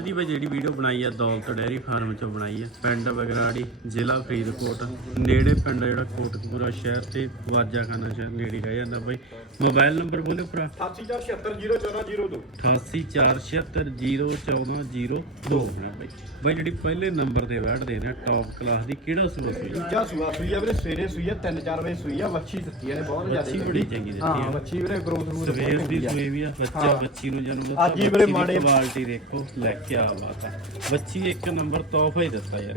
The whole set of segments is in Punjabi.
ਅੱਜ ਦੀ ਬਈ ਜਿਹੜੀ ਵੀਡੀਓ ਬਣਾਈ ਆ ਦੌਲਤ ਡੈਰੀ ਫਾਰਮ ਚੋਂ ਬਣਾਈ ਆ। ਪਿੰਡ ਬਗਰਾੜੀ ਜ਼ਿਲ੍ਹਾ ਫਰੀਦਕੋਟ। ਨੇੜੇ ਪਿੰਡ ਜਿਹੜਾ ਕੋਟਕਪੂਰਾ ਸ਼ਹਿਰ ਤੇ ਵਾਜਾਖਾਨਾ ਸ਼ਹਿਰ ਨੇੜੇ ਰਹਿ ਜਾਂਦਾ ਬਈ। ਮੋਬਾਈਲ ਨੰਬਰ ਬੋਲਿਓ ਭਰਾ? 8476701402 884701401402 ਹੈ ਬਈ। ਬਈ ਜਿਹੜੀ ਪਹਿਲੇ ਨੰਬਰ ਤੇ ਬੈਠਦੇ ਨੇ ਟੌਪ ਕਲਾਸ ਦੀ ਕਿਹੜਾ ਸੂਆ ਦੂਜਾ ਸੂਆ ਸੂਈ ਆ ਵੀਰੇ ਸਵੇਰੇ ਸੂਈ ਆ 3-4 ਵਜੇ ਸੂਈ ਆ ਵੱਛੀ ਦਿੱਤੀ ਨੇ ਬਹੁਤ ਜ਼ਿਆਦਾ ਬੜੀ ਚੰਗੀ ਦਿੱਤੀ ਆ। ਵੱਛੀ ਵੀਰੇ ਗਰੋਥ ਰੂਟ ਸਵੇਰ ਦੀ ਸੂਈ ਵੀ ਆ ਬੱਚਾ। ਬੱਚੀ ਨੂੰ ਜਨਮ ਅੱਜ ਵੀਰੇ ਮਾੜੇ- ਕੁਆਲਿਟੀ ਦੇਖੋ ਲੈ। ਕੇ ਬਾਤ ਬੱਚੀ ਇੱਕ ਨੰਬਰ ਤੋਹਫਾ ਹੀ ਦਿੱਤਾ ਯਾਰ।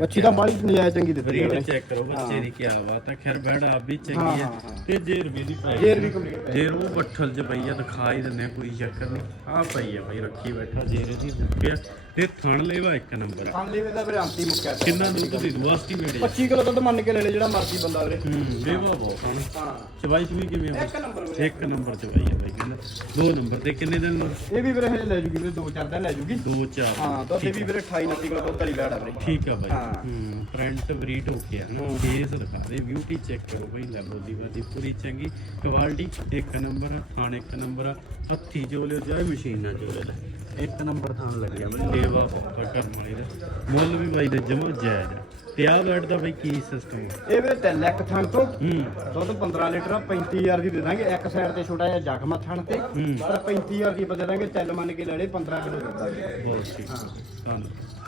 ਨਜਾਇਜ਼ ਚੰਗੀ ਦਿੱਤੀ ਬਰੀਡ ਵੀਰੇ ਚੈੱਕ ਕਰੋ ਬੱਚੇ ਦੀ ਕੀ ਬਾਤ ਹੈ। ਖੈਰ ਬੈੜ ਆਪ ਵੀ ਚੰਗੀ ਹਾਂ, ਹੈ। ਹਾਂ, ਹਾਂ। ਤੇ ਜੇਰ ਵੀ ਦੀ ਪਾਈ। ਜੇਰ ਵੀ complete ਹੈ। ਜੇਰ ਉਹ ਬੱਠਲ ਚ ਪਈ ਆ ਦਿਖਾ ਹੀ ਦਿੰਨੇ ਕੋਈ ਚੱਕਰ ਨਹੀਂ। ਆ ਪਈ ਆ ਬਈ ਰੱਖੀ ਬੈਠਾ ਜੇਰ ਦੀ ਮੁੱਕਿਆ ਤੇ ਥਣ ਲੈਵਾ ਇੱਕ ਨੰਬਰ ਆ। ਖਾਂਦੇ ਵੇ ਦਾ ਅੰਤੀ ਮੁੱਕਿਆ ਪਿਆ। ਕਿੰਨਾ ਦੁੱਧ ਦੀ ਦੁਆਸਤੀ ਵੇੜੇ 25 ਕਿਲੋ ਦੁੱਧ ਮੰਨ ਕੇ ਲੈ ਲੈ ਜਿਹੜਾ ਮਰਜ਼ੀ ਬੰਦਾ ਵੀਰੇ। ਹੂੰ ਦੇਵਾ ਬਹੁਤ ਹਾਂ। ਚਵਾਈ ਚ ਵੀ ਕਿਵੇਂ ਆ ਇੱਕ ਨੰਬਰ ਵੀਰੇ। ਇੱਕ ਨੰਬਰ ਚਵਾਈ ਆ ਬਈ ਕਹਿੰਦਾ। ਦੋ ਨੰਬਰ ਤੇ ਕਿੰਨੇ ਦਿਨ ਨੂੰ? ਇਹ ਵੀ ਵੀਰੇ ਹਜੇ ਲੈ ਜੂਗੀ ਵੀਰੇ 2-4 ਦਿਨ ਲੈ ਜੂਗੀ। ਦੋ ਚਾਰ ਹਾਂ ਦੁੱਧ ਇਹ ਵੀ ਵੀਰੇ 28 29 ਕਿਲੋ ਦੁੱਧ ਵਾਲੀ ਆ ਵੀਰੇ। ਠੀਕ ਆ ਬਾਈ। ਹਾਂ। ਹੂੰ ਪ੍ਰਿੰਟ ਬਰੀਟ ਹੋ ਗਿਆ ਨਾ। ਫੇਸ ਦਿਖਾ ਦੇ ਬਿਊਟੀ ਚੈੱਕ ਕਰੋ ਬਾਈ। ਲੈ ਬੋਲੀ ਬਾਦੀ ਪੂਰੀ ਚੰਗੀ। ਕੁਆਲਿਟੀ ਇੱਕ ਨੰਬਰ ਆ ਥਾਣ ਇੱਕ ਨੰਬਰ ਆ। ਹੱਥੀ ਜੋ ਲਿਓ ਜਾਏ ਮਸ਼ੀਨ ਜੋ ਲੈ ਇੱਕ ਨੰਬਰ ਥਾਣ ਲੱਗਿਆ ਬਾਈ ਲੇਵਾ ਪੱਕਾ ਕਰਨ ਵਾਲੀ ਦਾ। ਮੁੱਲ ਵੀ ਬਾਈ ਦਾ ਜਮਾ ਜਾਇਜ਼ ਤੇ ਆਹ ਬੈਟ ਦਾ ਬਾਈ ਕੀ ਸਿਸਟਮ ਹੈ ਇਹ ਵੀਰੇ 3 ਲੱਖ ਥਣ ਤੋਂ ਹੂੰ। ਦੁੱਧ 15 ਲੀਟਰ ਆ, 35000 ਦੀ ਦੇ ਦਾਂਗੇ। ਇੱਕ ਸਾਈਡ ਤੇ ਛੋਟਾ ਜਿਹਾ ਜ਼ਖਮ ਥਣ ਤੇ। ਪਰ 35000 ਦੀ ਦਾਂਗੇ ਚੱਲ ਮੰਨ ਕੇ ਲੈ ਲੈ 15 ਕਿਲੋ ਬਹੁਤ ਠੀਕ ਧੰਨਵਾਦ।